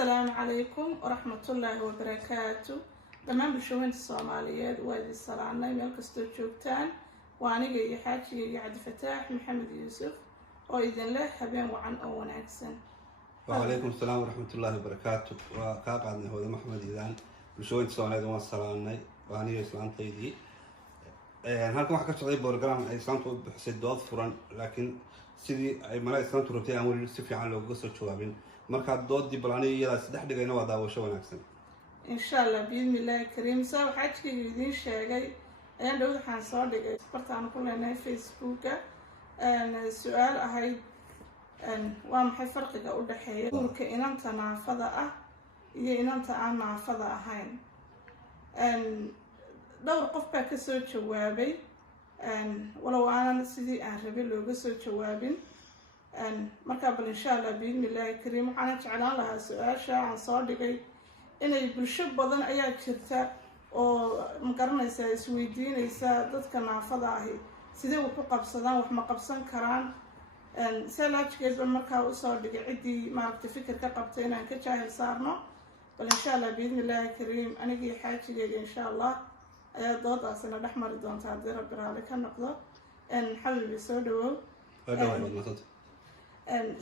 السلام عليكم ورحمة الله وبركاته. دمان بشوين الصوماليات وادي الصلاة ميل كستو جوجتان وأنا جاي حاجي عبد الفتاح محمد يوسف وإذن له حبين وعن أون أكسن. وعليكم السلام ورحمة الله وبركاته. وكاقعدنا هو محمد إذان بشوين الصوماليات والصلاة وأنا جاي إسلام تيدي. هالكم حكى شغلي برنامج إسلام بحسد دوت فرن لكن سيدي أي ملا إسلام تربتي أمور سفي عن لو قصة شوابين مركز دوت دي بلاني يلا سدح دقيقة وضع وشو أحسن إن شاء الله بإذن الله الكريم. سو حاجة جديدين شيء أنا لو حنصور دقيقة برت عن كلنا فيسبوك السؤال هاي وام حي فرق جودة حياة إن أنت نافذة إن أنت عن نافذة هاين دور قف كسر جوابي ولو أنا سيدي أعربي لو كسر جوابين مركب إن شاء الله بإذن الله الكريم وحنا جعلنا لها سؤال شاع عن صادقي إن بالشب بدن أي شرطة أو مقارنة سويدين يسا ضد كنافذة هي سيدي وقف صدام وحما قبصان كران سلاج كيف مركب صادقي عدي ما أكتفكر كقبتين عن كجاهل صارنا وإن شاء الله بإذن الله الكريم أنا جي حاجة إن شاء الله ayaa doodaasina dhex mari doonta haddii rabbi raali ka noqdo xabibi soo dhawow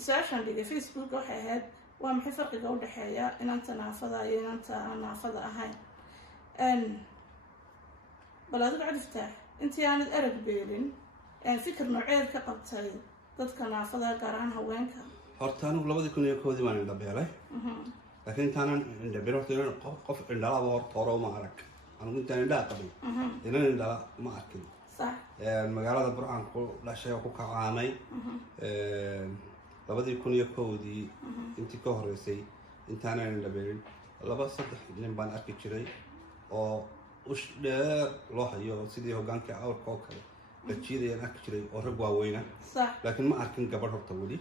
su-aashaan dhigay facebook waxay ahayd waa maxay farqiga u dhexeeya inanta naafada iyo inanta aan naafada ahayn bal adigu cadiftaax intii aanad erag beelin fikir nooceed ka qabtay dadka naafada gaar ahaan haweenka horta anigu 2001 baan indhabeelay laakiin intaanan indhabeelay horta qof indhalaba horta hore uma arag أنا كنت أنا لا قبل إنني لا ما أكل صح المجال برعان لا شيء وكوك عامي لابد يكون يكودي أنت كهرسي أنت أنا اللي بين لابد صدق نبان أكل شيء أو وش ده الله يو سيدي هو كان كأول كوكر بتشيدي أنا أكل شيء أرجع وينه صح لكن ما أكل قبل هرتولي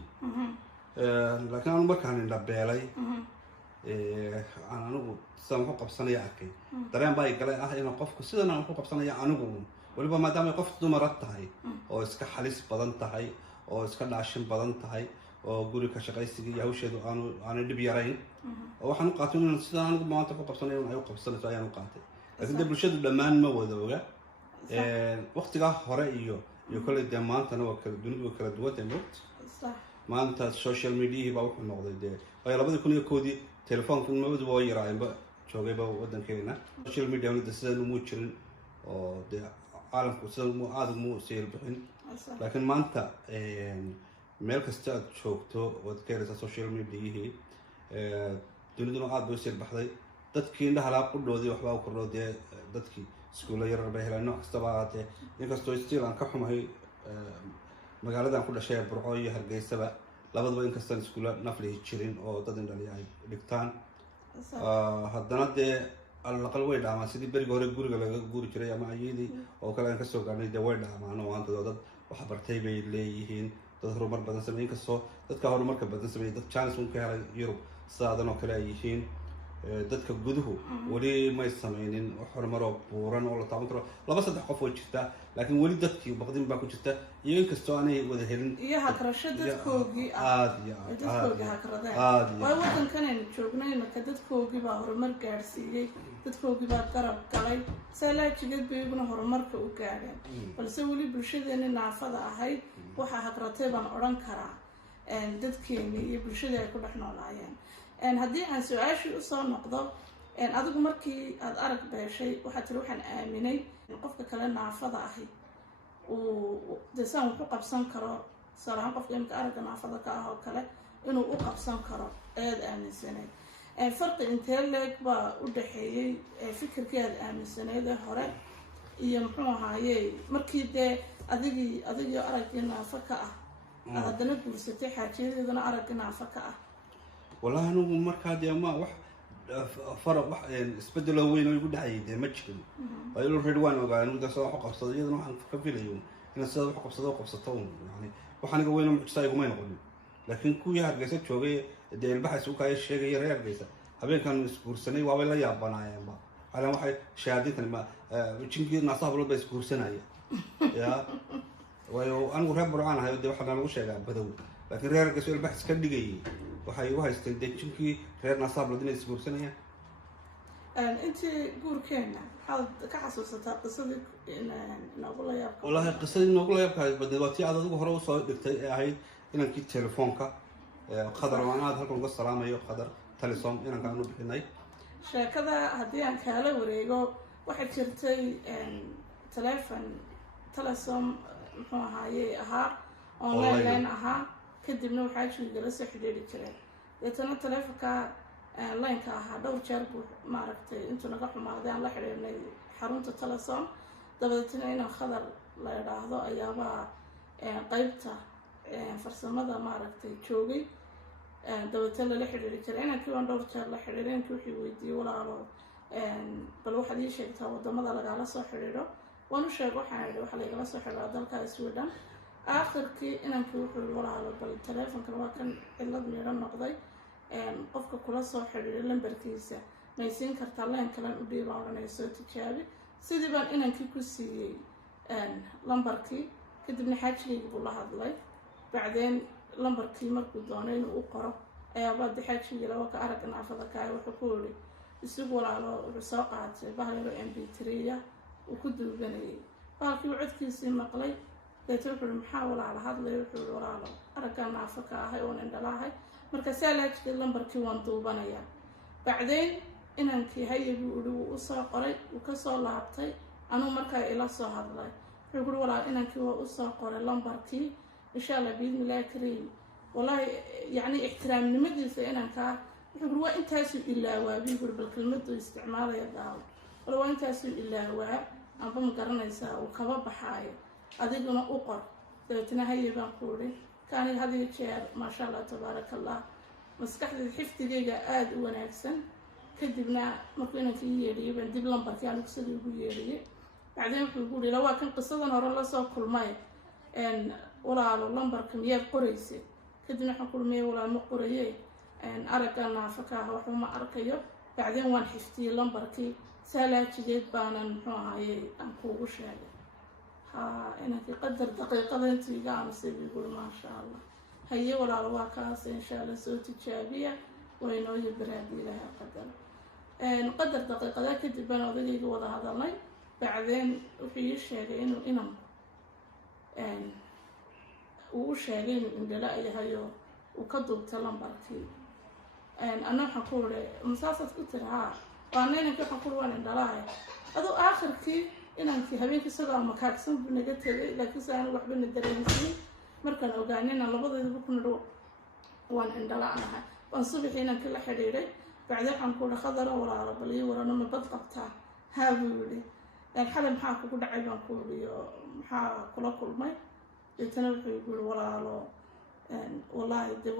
لكن أنا ما كان اللي بالي أنا نقول سامحوا قبصنا يا أكيد ترى باي كلا إنه قف كسيدنا نحو قبصنا يا أنا نقول ولبا ما دام قف دمرت هاي أو إسك حليس بدن تهاي أو إسك العشم بدن تهاي أو قولي كشقي سجى يهوشة أنا اللي بيرين أو إحنا قاتلون سيدنا نقول ما تبغى قبصنا يوم أيوة قبصنا شوية نقاتل لكن ده بالشدة لما ما هو ذا وقت جاه هرائيو يقول الدمان تنا وكل الدنيا وكل الدول تموت ما أنت السوشيال ميديا بروح النقطة دي هاي لابد يكون يكودي تلفون كل ما بدو يراعي بقى شو جايبه ودن كينا السوشيال ميديا من الدسان مو تشرن أو ده عالم كسر مو عادم مو سير بحين لكن ما أنت ملك استاد شوكتو وذكر السوشيال ميديا هي دون عاد بيصير بحذي تذكين ده هلا كله ذي وحبا وكله ذي تذكي سكولا يربى هلا نوع استبعاته ينقص تويستيل عن كحهم هي مقالة عن كل شيء برعاية هرجع سبع لابد وين كستان سكولا نفلي تشرين أو تدين دليل دكتان هذا ده على الأقل وين دعم سيدي بري غوري غوري كريه ما يدي أو كلام كسر كاني ده وين دعم أنا وأنت ده وحبرتي بيليهين تظهروا مرة بدن سبعين كسر تذكروا مرة بدن سبعين تشانس ممكن على يوروب صادنا كلايهين dadka guduhu wali ma sameeyeen xormaro buuran oo la taaban karo laba saddex qof oo jirta laakiin wali dadkii baqdin baa ku jirta iyo inkastoo aanay wada helin iyo hakrasho dadkoogii dadkoogii hakradeen way wadankan aynu joognay marka dadkoogii baa horumar gaarsiiyay dadkoogii baa garab galay salaajigeed bay ibna horumarka u gaareen balse wali bulshadeena naafada ahayd waxa hakratay baan oran karaa dadkeena iyo bulshada ay ku dhex noolaayeen haddii aan su-aashii usoo noqdo adigu markii aada arag beeshay waxaa tiri waxaan aaminay qofka kale naafada ahi uu desaan wuxu qabsan karo salahaan qofka imika aragga naafada ka ah oo kale inuu u qabsan karo ayaad aaminsaneyd farqi intee leeg baa u dhaxeeyey fikirkii aada aaminsaneyd ee hore iyo muxuu ahaaye markii dee adigii araggii naafa ka ah aad haddana guursatay xaajiyadeeduna araggii naafa ka ah والله أنا مركز يا ما وح فرق وح استبدلوا وين ويقول ده ده متشكل ويقولوا الردوان وقالوا إنه ده صار حق صديق إنه حن كفيل اليوم إنه صار حق صديق وقصتهم يعني وحنا قوينا متسايق وما يقول لكن كوي هرجسة شوقي ده البحث وكاي الشيء غير هرجسة هبين كانوا يسكور سنة وعولا يابنا يا ما على واحد شهادة ما وتشينكي نصاب له بيسكور سنة يا وأنا قريب برعان هاي ده واحد أنا وش يا بدو لكن هرجسة البحث كان دقيق waxay u haysteen dejinkii reer nasaablood inay isguursanayaan. intii guurkeena waxaad ka xasuusataa qisadii noogu la yaabka? Wallaahi qisadii noogu la yaabka badneed waa tii aad adigu hore usoo dhigtay ee ahayd inankii telefoonka qadar waan aad halkan uga salaamayo qadar telesom inankaan u bixinay. sheekada haddii aan kaala wareego waxay jirtay telefon telesom muxuu ahaaye ahaa online ahaa kadibna waxaa jigala soo xidhiiri jireen deetana telefonka lineka ahaa dhowr jeer buu maaragtay intuu naga xumaaday aan la xidhiirnay xarunta telesom dabadeetna inaan khadar la idhaahdo ayaabaa qeybta farsamada maaragtay joogay dabadeetna lala xidhiiri jiray inankii waan dhowr jeer la xidhiiray inankii wuxuu weydiiyey walaalo bal waxaad ii sheegtaa wadamada lagala soo xidhiidho waan u sheeg waxaan idhi waxaa laygala soo xidhiidha dalka Sweden aakhirkii inankii wuxuu yihi walaalo bal telefonkan waa kan cilad miidho noqday qofka kula soo xidhiidhay lambarkiisa maysiin kartaa leen kalan u dhiibaan odhanaya soo tijaabi sidii baan inankii ku siiyey lambarkii kadibna xaajigaygii buu la hadlay bacdeen lambarkii markuu doonay inuu u qoro ayaabaa de xaajigii laba ka aragga naafada kaaya wuxuu ku yidhi isagu walaalo wuxuu soo qaatay bahal yaro MP3 uu ku duuganayay bahalkii uu codkiisii maqlay deetana wuxuu yihi maxaa walaalo hadlaya wuxuu yihi walaalo araggaa naafo ka ahay oon indhalaahay marka saa laajigay lambarkii waan duubanayaa bacdeen inankii haye buu ihi wuu usoo qoray wuu kasoo laabtay anuu markaa ila soo hadlay wuxuu kuri walaalo inankii waa usoo qoray lambarkii insha allah biidnillahi kariim wallahi yacni ixtiraamnimadiisa inankaa wuxuu kuri waa intaasuu ilaawaa bii kuri bal kelmaduu isticmaalaya daawo wala waa intaasuu ilaawaa amba ma garanaysaa uu kaba baxaayo adiguna u qor dabeetna haye baan ku ihi kaaniga had iyo jeer maasha allah tabaaraka allah maskaxdeed xifdigayga aada u wanaagsan kadibna markuu inankii ii yeedhiyay baan dib lambarkii anigu sidii ugu yeedhiyay bacdeen wuxuu igu yihi waa kan qisadan hore lasoo kulmay walaalo lambarka miyaad qoraysay kadibna waxaan ku miya walaal ma qoraye aragga naafo ka ah waxba ma arkayo bacdeen waan xiftiyey lambarkii saa laajigeed baanan muxuu ahaaye aan kuugu sheegay inankii qadar daqiiqada intuu iga aamusay buu guri maasha allah haye walaalo waa kaas insha allah soo tijaabiya waynooyo baraadi ilaahay qadar daqiiqadaa kadib baan odagayga wada hadalnay bacdeen wuxuu ii sheegay inuu inan uu u sheegay inuu indhala yahayo uu ka duubta lambarkii anna waxaan ku ihi masaasaad ku tiri haa waana inankii waxaan ku ihi waan indhalahay aduu aakhirkii inankii habeenkii isagoo makaagsan buu naga tegay laakiinse aanu waxbana dareensiin markaan ogaanina labadeedaba ku nidho waan indhala-nahay waan subaxii inankii la xidhiidhay bacdi waxaan ku ihi khadaro walaalo bal ii warano ma bad qabtaa haa buu yihi xalay maxaa kugu dhacay baan ku ihi oo maxaa kula kulmay deetana wuxuu igu yihi walaalo wallaahi de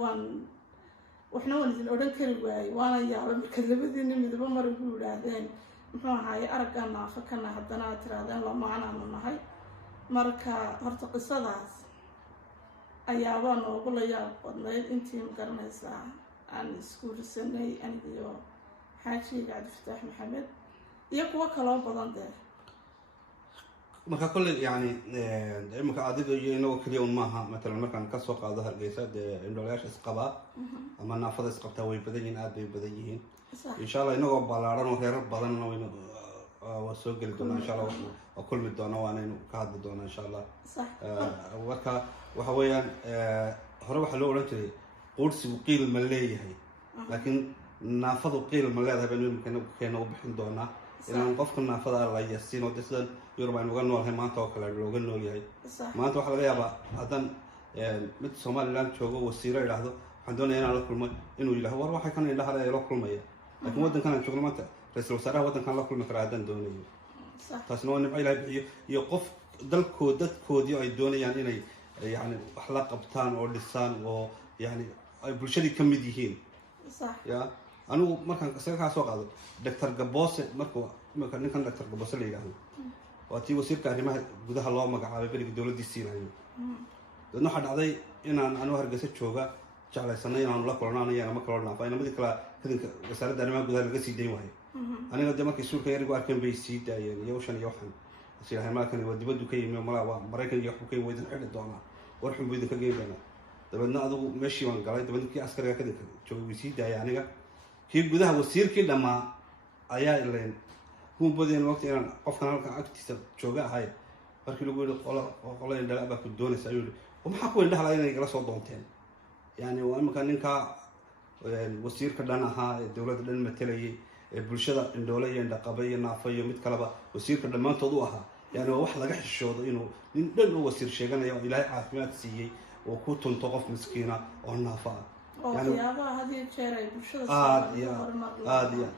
waxna waan idin odhan kari waayey waana yaabay marka labadiina midaba mar igu yidhaahdeen muxuu ahaaye araggaa naafo kana haddana aad tirahdeen lamaanaanu nahay marka horta qisadaas ayaabaa noogu la yaab badnayd intii ma garanaysaa aan isguursanay anigiyo xaajigayga cabdifataax maxamed iyo kuwo kaloo badan dee marka kolley yani imika adiga iyo inagoo keliya un maaha matalan markaan kasoo qaado hargeysa dee indhoolayaasha isqabaa ama naafada isqabtaa way badan yihiin aada bay badan yihiin insha allah inagoo ballaaran oo reerar badanna waa soo geli doonaa insha allah waa kulmi doona waanaynu ka hadli doonaa insha allah marka waxa weeyaan hore waxaa loo odhan jiray quursigu qiil ma leeyahay laakiin naafadu qiil ma leedahay baynu imika keena u bixin doonaa inaan qofka naafada la yasiin oo de sidan yurub aynu uga noolhay maanta oo kale looga nool yahay maanta waxaa laga yaabaa haddaan mid somaliland joogo wasiiro idhaahdo waxaan doonaya inaan la kulmo inuu yidhahdo war waxay kan indhahada ee la kulmaya laakiin waddankan aan joogno maanta ra-iisul wasaaraha waddankan la kulmi karaa haddaan doonayo taasina waa nimco ilahay bixiyo iyo qof dadkoodii ay doonayaan inay yani wax la qabtaan oo dhisaan oo yani ay bulshadii ka mid yihiin ya anigu markaan isaga kaa soo qaado doctor gaboose markuu ninkan doctor gaboose la yidhaahdo waa tii wasiirka arrimaha gudaha loo magacaabay berigii dowladdii siinayo dadna waxaa dhacday inaan anigu hargeysa jooga jeclaysanay inaanu la kulano aniga ama kaloo naafo inamadii kala kadinka wasaaradda arrimaha gudaha laga sii dayn waayo aniga dee markay suulka yarigu arkeen bay sii daayeen iyo ushan iyo waxan isirahay malkan waa dibaddu ka yimi malaa waa maraykan iyo waxbuu ka yimi waa idin xidhi doonaa war xun buu idinka geyn doonaa dabeedna adigu meeshii waan galay dabeedna kii askariga ka joogay way sii daayay aniga kii gudaha wasiirkii dhammaa ayaa ileen kuma boodeen waqti inaan qofkan halkan agtiisa jooga ahay markii lagu yidhi qola indhala baa ku doonaysa ayuu yidhi maxaa ku indhaha inay igala soo doonteen yani waa imanka ninkaa wasiirka dhan ahaa ee dowladda dhan matalayay ee bulshada indhoole iyo indhaqaba iyo naafa iyo mid kaleba wasiirka dhammaantood u ahaa yani waa wax laga xishoodo inuu nin dhan u wasiir sheeganaya oo ilaahay caafimaad siiyey oo ku tunto qof miskiina oo naafa ah aad iyo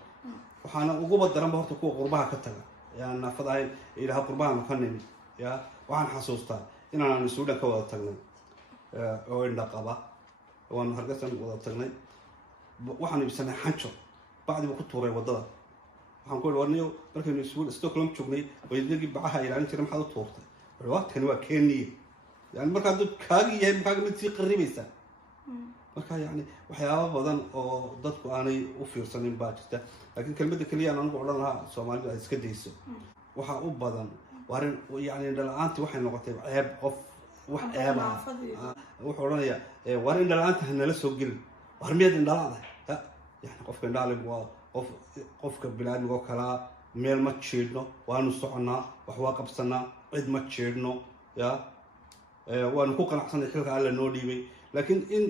waxaana uguba daranba horta kuwa qurbaha ka taga yaan naafada ahayn ilaha qurbahan ka nimi ya waxaan xasuustaa inaan Suudaan ka wada tagnay oo indhaqaba waan Hargeysa wada tagnay waxaan ibsanay xanjo bacdiba ku tuuray wadada waxaan ku warniyo markaynu Stockholm joognay waydigi bacaha ilaalin jiray maxaad u tuurtay waqtigan waa Kenya yani marka dad kaagi yahay marka mid si qaribaysa marka yani waxyaabo badan oo dadku aanay u fiirsanin baa jirta laakiin kelmadda kaliya aan ugu oran lahaa Soomaalidu ay iska deyso waxa u badan warin yani indhala'aanti waxay noqotay ceeb qof wax ceeb ah wuxuu oranaya warin indhala'aanta nala soo gelin war miyad indhala'aada يعني قفك نعلم وقفك بلاد وكلا ميل ما تشيلنا وانو صعنا وحواقب سنة عد ما تشيلنا يا ونكوك نحسن الحلقة على نودي بي لكن إن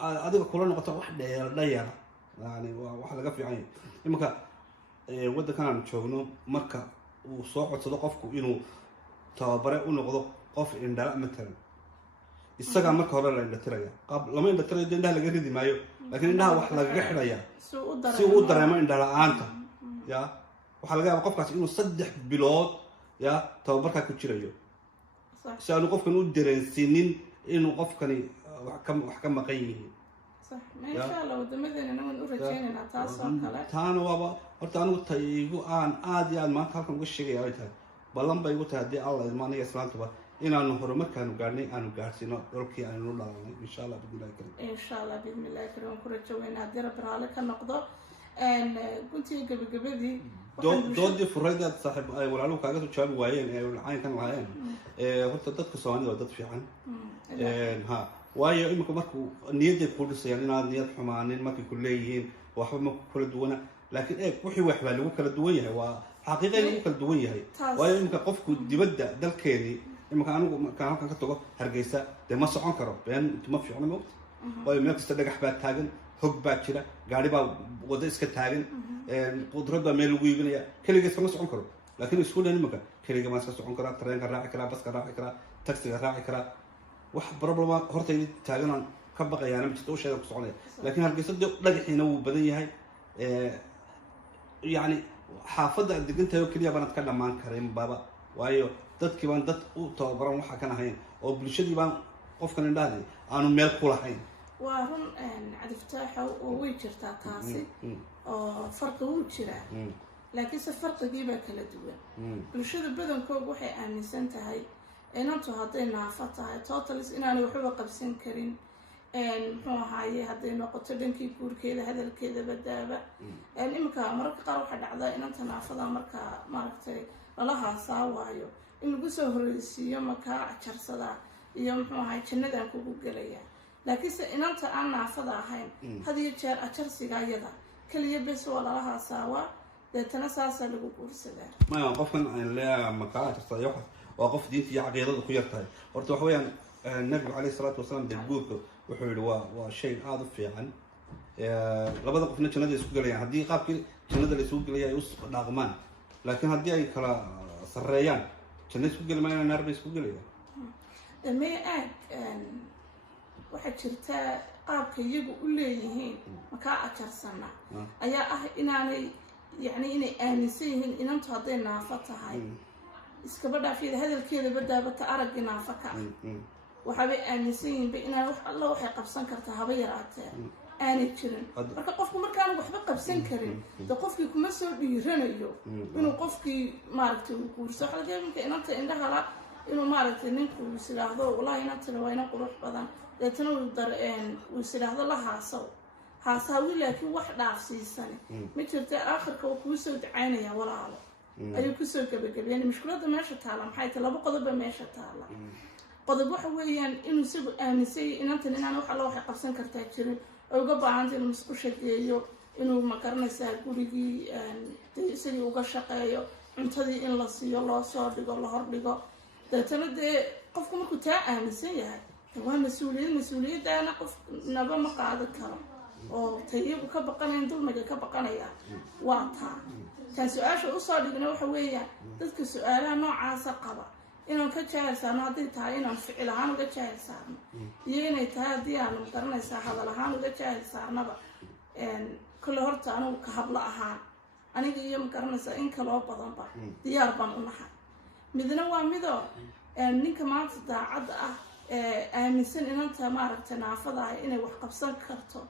هذا كلنا قطع واحدة لا يعني واحد قف يعني إما كا وده كان نشوفنا مركا وصاعد صدق قفكو إنه تبرئ إنه قف إن دلع مثلا السجع مركا هذا اللي ندتريا قبل لما ندتريا ده اللي جريدي مايو لكن إنها واحد جحنا يا سوء الدرامة إن دلعانته يا واحد جاي وقفك إنه صدق بلاد يا تبركها كتيريو سأنو قفك إنه درين سنين إنه قفكني وحكم مقيمه صح ما إن شاء الله ودمجنا إنه نقول رجعنا نتواصل كلا تانو بابا أرتانو تيجو عادي ما كلكم وش شيء عيتها بلام بيجو تهدي الله إزمان يسلم تبا إن أنا هرمك كانوا قارني أنا قارسينا ركي أنا نقول إن شاء الله بإذن الله الكريم إن شاء الله بإذن الله الكريم كرة وين هدي رب العالمين كنقضى أن كنت قبل دي دودي فريدة صاحب ولا له كاجات وشاب وعين العين كان وعين هو تدك سواني ودت في عن ها واي إمك ماكو نية كل يعني نية حمانين ماكو كليين وحب ماكو كل دونا لكن وحي وحبة لو كل دوية هو حقيقة لو كل دوية هي واي إمك قفكو دي بدأ دلكيني إما كانوا كتوقع هرجيسة ده ما صعون كرب بين أنتم ما في عنا وقت واي منك تستدق حبات تاجن هوك باكرة قاعد بقى وده إسكت تاجن قدرة بميل ويبني كل جسم ما صعون كرب لكن السكول هني مكان كل جسم ما صعون كرب ترين كراعي كرا بس كراعي كرا تاكسي كراعي كرا واحد بروبلم هرتي تاجن كبقى يعني بتستوي شيء صعوني لكن هرجيسة ده لقي حين وبدني هاي يعني حافظ عندك أنت وكليا بنتكلم عن كريم بابا وايو dadkii baan dad u tababaran waxa kan ahayn oo bulshadii baan qofkan indhaadi aanu meel ku lahayn waa run cadiftaxa oo way jirtaa taasi oo farqi uu jira laakiin se farqigiiba kala duwan bulshada badankoodu waxay aaminsan tahay inantu hadday naafo tahay totalis inaanay waxba qabsan karin muxuu ahaaye hadday noqoto dhankii guurkeeda hadalkeeda badaaba imika mararka qaar waxaa dhacdaa inanta naafada markaa maaragtay lalahaasa waayo in lagu soo horeysiiyo makaa ajarsada iyo muxuu ahay jannadaan kugu gelaya laakiinse inanta aan naafada ahayn had iyo jeer ajarsiga iyada kaliya bes waa lalahaasaawa deetana saasaa lagu guursadaa maya qofkan aan leeyahay makaa ajarsada waa qof diinta iyo caqiidada ku yartahay horta waxa weeyaan nabiga calayhi salaatu wasalaam dee guurka wuxuu yidhi waa shay aada u fiican labada qofna jannada isku gelayaan haddii qaabkii jannada la isugu gelaya ay u dhaaqmaan laakiin haddii ay kala sareeyaan janna isku geli maayaan naar bay isku gelayaan may aag waxaa jirta qaabka iyagu u leeyihiin makaa ajarsana ayaa ah inaanay yani inay aaminsan yihiin inantu hadday naafo tahay iskaba dhaafiyada hadalkeeda badaabata araggii naafo ka ah waxaabay aaminsan yihiinba inaan wax alla waxay qabsan kartaa haba yaraatee aanay jirin marka qofku markaan waxba qabsan karin de qofkii kuma soo dhiiranayo inuu qofkii maaragtay uu guurso waxa laga yaabaa inanta indhahala inuu maaragtay ninku uu isiraahdo wallahi inantana waa ina qurux badan deetana uu isiraahdo la haasawi laakiin wax dhaafsiisani ma jirta aakhirka uu kuu soo ducaynaya walaalo ayuu kusoo gabagabeeyay mushkiladda meesha taala maxay tahay laba qodob meesha taala qodob waxa weeyaan inuu isagu aaminsay inantan inaan wax alla waxay qabsan kartaa jirin oo uga baahantay inuu musqusha geeyo inuu magaranaysaa gurigii isagii uga shaqeeyo cuntadii in la siiyo loo soo dhigo la hordhigo deetana dee qofku markuu taa aaminsan yahay waa mas-uuliyaddaana qof naba ma qaadan karo oo tayagu ka baqanayn dulmiga ka baqanaya waa taan su-aasha usoo dhigna waxa weeyaan dadka su-aalaha noocaasa qaba inaan ka jaahil saarno hadday tahay inaan ficil ahaan uga jaahil saarno iyo inay tahay haddii aan magaranaysaa hadal ahaan uga jaahil saarnaba kole horta anigu ka hablo ahaan aniga iyo magaranaysaa in kaloo badanba diyaar baan u nahay midna waa midoo ninka maanta daacadda ah aaminsan inanta maaragtay naafada ah inay wax qabsan karto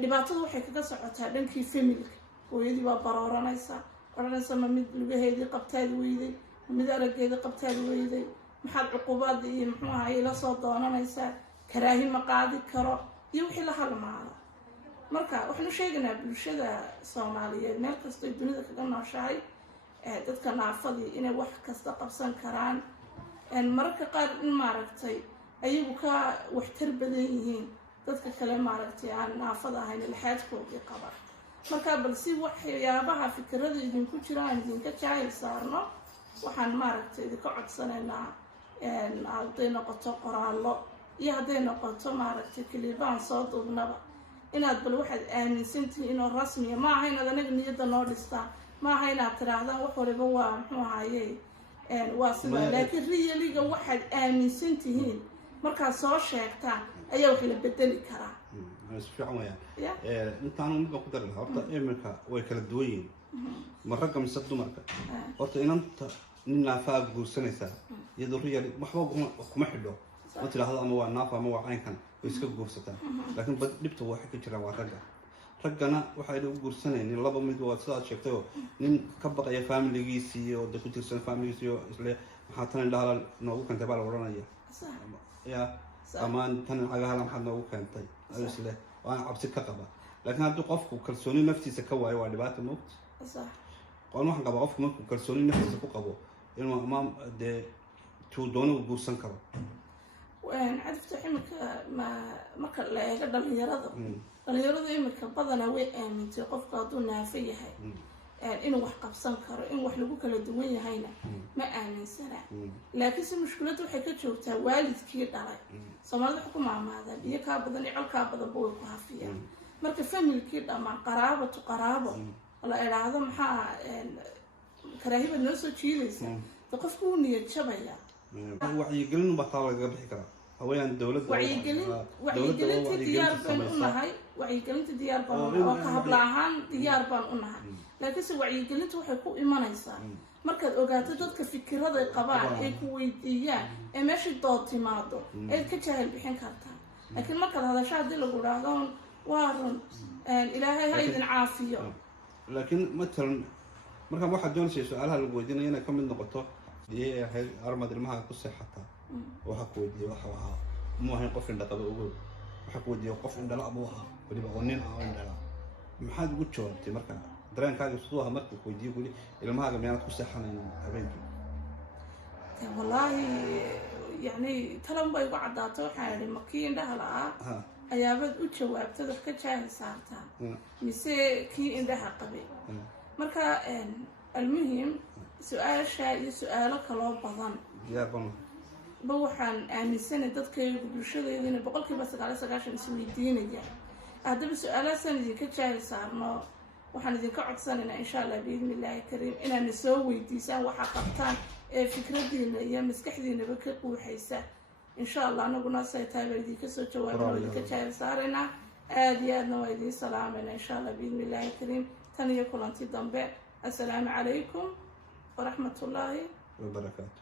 dhibaatadu waxay kaga socotaa dhankii familka hooyadii waa barooranaysaa odhanaysa ma mid lugaheedii qabtaad weyday ma mid araggeedii qabtaad weyday maxaad cuqubaada iyo muxuu ahaye la soo doonanaysaa karaahi ma qaadi karo iyo wixii la halmaada marka waxaanu sheegaynaa bulshada soomaaliyeed meel kastoy dunida kaga nooshahay dadka naafadii inay wax kasta qabsan karaan mararka qaar in maaragtay ayagu ka waxtar badan yihiin dadka kale maaragtay aan naafada ahayn laxaadkoodii qaba markaa bal si waxyaabaha fikirada idinku jiraan idinka jaahil saarno waxaan maaragtay idinka codsanaynaa hadday noqoto qoraallo iyo hadday noqoto maaragtay kaliibaan soo duubnaba inaad bal waxaad aaminsantihiin inoo rasmiya ma aha inaad anaga niyadda noo dhistaan ma aha inaad tidhaahdaan wax waliba waa muxuu ahaye waa sidaa laakiin riyaliga waxaad aaminsan tihiin markaad soo sheegtaan ayaa wax la bedeli karaa fiican wayaan intaanu midbaan ku dari lahaa horta iminka way kala duwan yihiin ma ragga mise dumarka horta inanta nin naafaa guursanaysaa iyadoo riyali waxba kuma xidho ma tidhaahdo ama waa naafa ama waa caynkan way iska guursataa laakiin dhibta waxay ka jiraan waa raggana waxayna u guursanaynin laba mid waa sidaad sheegtay oo nin ka baqaya faamiligiisii oo da ku tirsan faamiligiisii oo isle maxaa tan indhahala noogu keentay baa la odhanaya ya amaan tan cagahala maxaad noogu keentay isle waan cabsi ka qaba laakiin haddii qofku kalsooni naftiisa ka waayo waa dhibaato moogta qoon waxaan qabaa qofku markuu kalsooni naftiisa ku qabo inuu amaam dee tuu doono u guursan karo cadifta imika marka la eego dhalinyaradu imika badanaa way aamintay qofku hadduu naafo yahay inuu wax qabsan karo in wax lagu kala duwan yahayna ma aaminsana laakiinse mushkiladda waxay ka joogtaa waalidkii dhalay soomaalida waxay ku maamaadaan iyo kaa badan iyo col kaa badanba way ku hafiyaan marka familkii dhammaan qaraabo la idhaahdo maxaa karaahibaad noo soo jiidaysaa de qofku wuu niyad jabayaa wacyigelin baa taa lagaga bixi karaa haweenan dowladda wacyigelinta diyaar baan u nahay wacyigelinta diyaar baan oo ka habla ahaan diyaar baan u nahay laakiinse wacyigelinta waxay ku imanaysaa markaad ogaato dadka fikirada qabaan ay ku weydiiyaan ee meeshii dood timaado eed ka jaahil bixin kartaa laakiin markaad hadasho haddii lagu idhaahdo waa run ilaahay ha idin caafiyo laakiin matalan markaan waxaad doonaysa su-aalaha lagu weydiinaya inay ka mid noqoto diyay ahayd armad ilmaha ku seexataa waxaa ku weydiiyey waxa ahaa mu ahayn qof indhaqaba ogow waxaa ku weydiiyey qof indhala buu ahaa weliba oo nin ah oo indhala maxaad ugu jawaabtay marka dareenkaaga siduu ahaa markuu ku weydiiyey weli ilmahaaga miyaanad ku seexanayn habeenkii wallaahi yani talan bay ugu caddaato waxaan idhi makii indhaha la-aa ayaabaad u jawaabtad wax ka jaahil saartaa mise kii indhaha qabay marka almuhim su-aasha iyo su-aalo kaloo badan ba waxaan aaminsanay dadkaygu bulshadeedina 99% isweydiinaya haddaba su-aalahaasaan idinka jaahil saarno waxaan idinka codsanaynaa insha allah biidni illaahi kariim inaana soo weydiisaan waxaa qabtaan ee fikradiina iyo maskaxdiinaba ka quuxaysa insha allah anaguna say tahay baan idinka soo jawaabna waa idinka jaahil saaraynaa aada iyo aadna waa idiin salaamayna insha allah biidni illaahi kariim tan iyo kulanti dambe assalaamu calaykum waraxmat ullaahi wabarakaatu